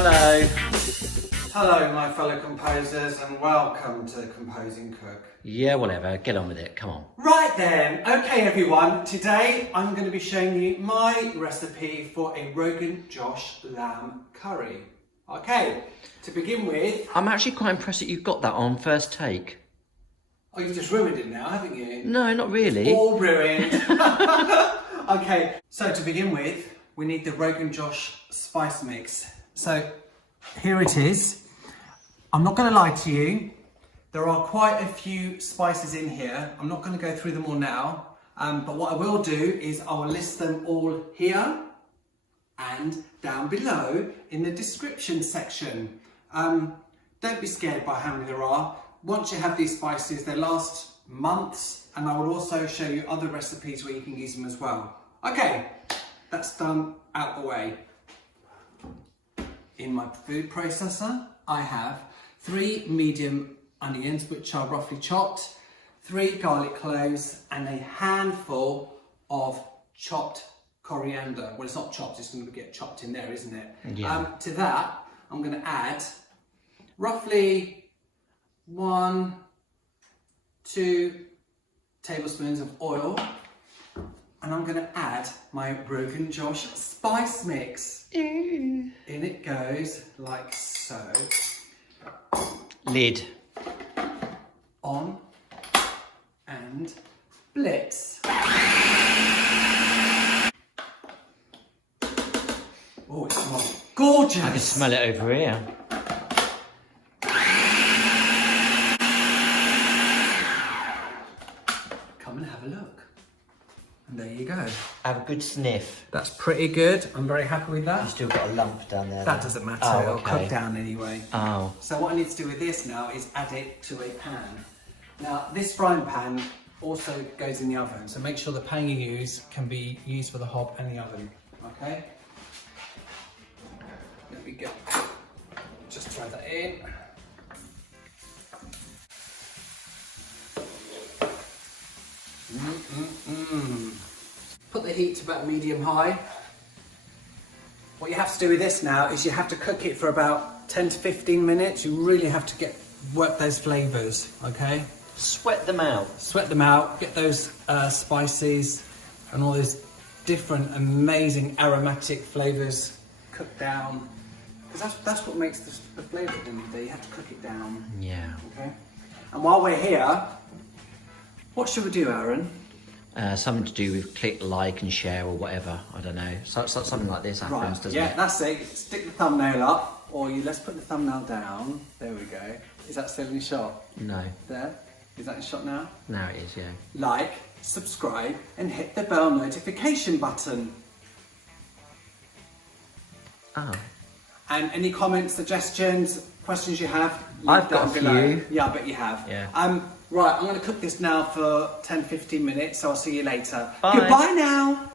Hello. Hello my fellow composers and welcome to Composing Cook. Yeah, whatever, get on with it, come on. Right then, okay everyone, today I'm going to be showing you my recipe for a Rogan Josh lamb curry. Okay, to begin with... I'm actually quite impressed that you got that on first take. Oh, you've just ruined it now, haven't you? No, not really. All ruined. Okay, so to begin with, we need the Rogan Josh spice mix. So here it is. I'm not going to lie to you. There are quite a few spices in here. I'm not going to go through them all now. But what I will do is I will list them all here and down below in the description section. Don't be scared by how many there are. Once you have these spices, they last months, and I will also show you other recipes where you can use them as well. Okay, that's done out the way. In my food processor, I have 3 medium onions, which are roughly chopped, 3 garlic cloves, and a handful of chopped coriander. Well, it's not chopped, it's going to get chopped in there, isn't it? Yeah. To that, I'm going to add roughly 1-2 tablespoons of oil, and I'm going to add my Rogan Josh spice mix. In it goes like so. Lid. On and blitz. Oh, it smells gorgeous. I can smell it over here. Come and have a look. And there you go. Have a good sniff. That's pretty good. I'm very happy with that. You've still got a lump down there. That doesn't matter. Oh, It'll okay. cook down anyway. Oh. So what I need to do with this now is add it to a pan. Now, this frying pan also goes in the oven, so make sure the pan you use can be used for the hob and the oven, okay? There we go. Just throw that in. Put the heat to about medium-high. What you have to do with this now is you have to cook it for about 10 to 15 minutes. You really have to work those flavours, okay? Sweat them out. Sweat them out, get those spices and all those different amazing aromatic flavours cooked down. Because that's what makes the flavour at the end of the day. You have to cook it down. Yeah. Okay. And while we're here, what should we do, Aaron? Something to do with click, like and share or whatever. I don't know. Something like this happens, doesn't it? Yeah, that's it. Stick the thumbnail up, or let's put the thumbnail down. There we go. Is that still in shot? No. There? Is that in shot now? Now it is, yeah. Like, subscribe, and hit the bell notification button. Oh. And any comments, suggestions, questions you have, leave I've down got a below. few. Yeah, I bet you have. Yeah. Right, I'm going to cook this now for 10-15 minutes, so I'll see you later. Bye. Goodbye now!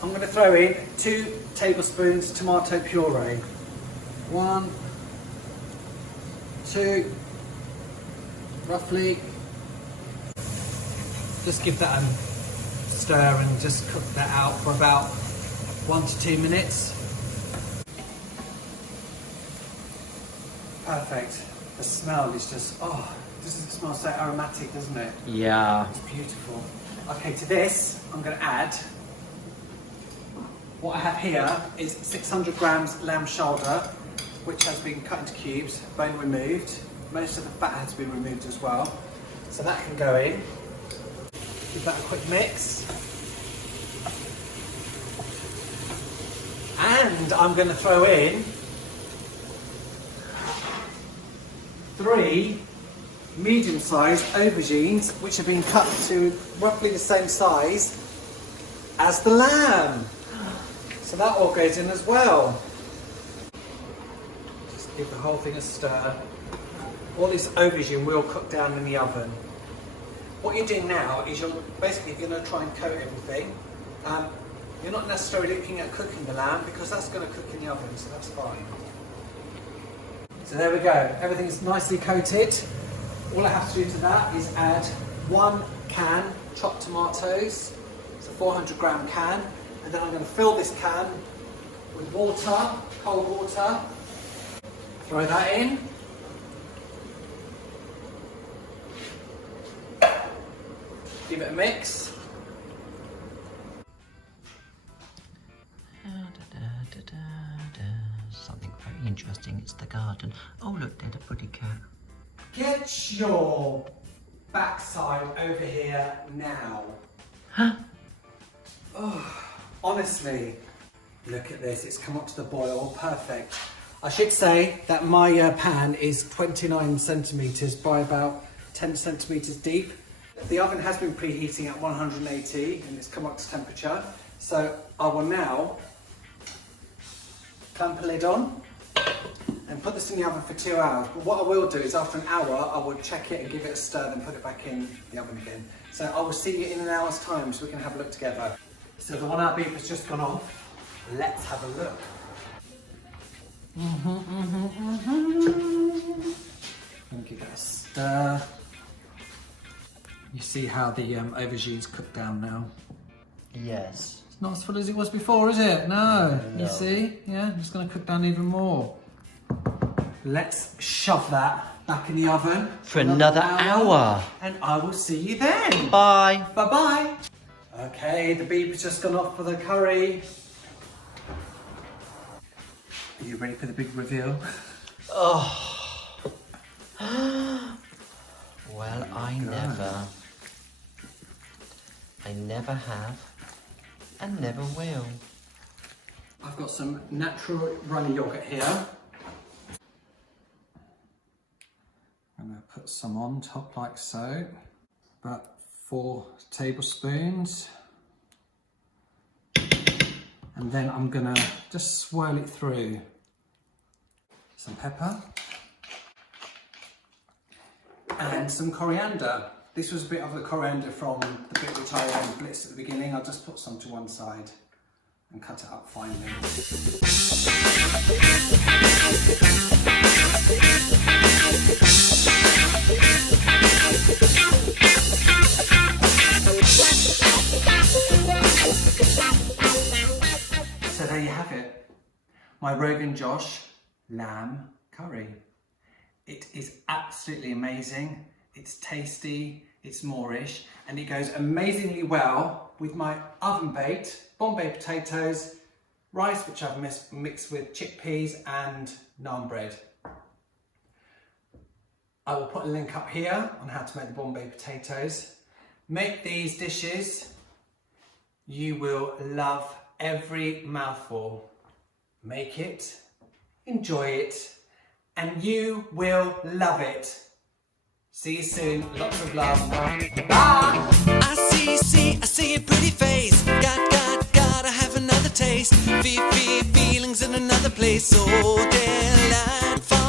I'm going to throw in 2 tablespoons tomato puree. 1, 2, roughly. Just give that a stir and just cook that out for about 1 to 2 minutes. Perfect. The smell is just, oh, doesn't it smell so aromatic, doesn't it? Yeah. It's beautiful. Okay, to this, I'm going to add, what I have here is 600 grams lamb shoulder, which has been cut into cubes, bone removed. Most of the fat has been removed as well. So that can go in. Give that a quick mix. And I'm going to throw in 3 medium-sized aubergines, which have been cut to roughly the same size as the lamb. So that all goes in as well. Just give the whole thing a stir. All this aubergine will cook down in the oven. What you're doing now is you're basically going to try and coat everything. You're not necessarily looking at cooking the lamb because that's going to cook in the oven, so that's fine. So there we go, everything's nicely coated. All I have to do to that is add 1 can chopped tomatoes, it's a 400 gram can, and then I'm going to fill this can with water, cold water, Throw that in. Give it a mix. Something very interesting. It's the garden. Oh look, there's a pretty cat. Get your backside over here now. Huh? Oh, honestly, look at this. It's come up to the boil. Perfect. I should say that my pan is 29 centimetres by about 10 centimetres deep. The oven has been preheating at 180 and it's come up to temperature. So I will now clamp a lid on and put this in the oven for 2 hours. But what I will do is after an hour, I will check it and give it a stir, then put it back in the oven again. So I will see you in an hour's time so we can have a look together. So the 1 hour beef has just gone off. Let's have a look. And give it a stir. You see how the aubergines cook down now? Yes. It's not as full as it was before, is it? No. No. You see? Yeah, it's going to cook down even more. Let's shove that back in the oven. For another hour. And I will see you then. Bye. Bye-bye. Okay, the beef has just gone off for the curry. Are you ready for the big reveal? Oh. Well, I never have, and never will. I've got some natural runny yogurt here. I'm going to put some on top like so. About 4 tablespoons. And then I'm going to just swirl it through. Some pepper. And some coriander. This was a bit of the coriander from the bit which I blitzed at the beginning. I'll just put some to one side and cut it up finely. So there you have it. My Rogan Josh lamb curry. It is absolutely amazing. It's tasty, it's Moorish, and it goes amazingly well with my oven-baked Bombay potatoes, rice which I've mixed with chickpeas and naan bread. I will put a link up here on how to make the Bombay potatoes. Make these dishes. You will love every mouthful. Make it, enjoy it, and you will love it. See you soon. Lots of love. Bye. I see a pretty face. Gotta have another taste. Feelings in another place. So delightful.